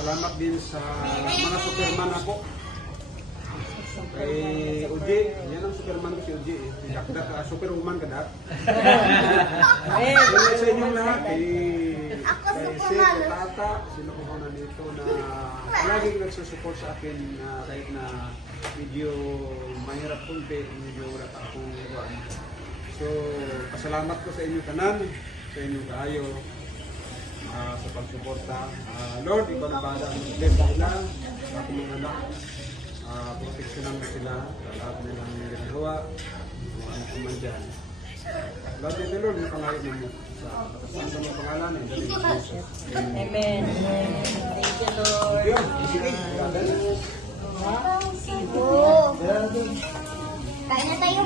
salamat din sa mga superman ako. Kay Uji, yan ang superman ko si Uji. Dakdak ka, superwoman ka dak. Sa inyong lahat, kay Sir, kay Tata, sila ko na dito na laging nagsusupport sa akin kahit na medyo mahirap kunti, medyo wala akong iwan. So, pasalamat ko sa inyo kanan, sa inyong kaayo, sa pagsuporta. Lord, ikaw na bahala ang bless sila, sa aking mga anak. Proteksyonan mo sila sa lahat nilang ginagawa, ano kung man dyan. Lord, the Lord, may pangalan mo sa nakasang sa mga pangalan. Amen. Thank you, Lord. Sige, Wow. Kain na tayo.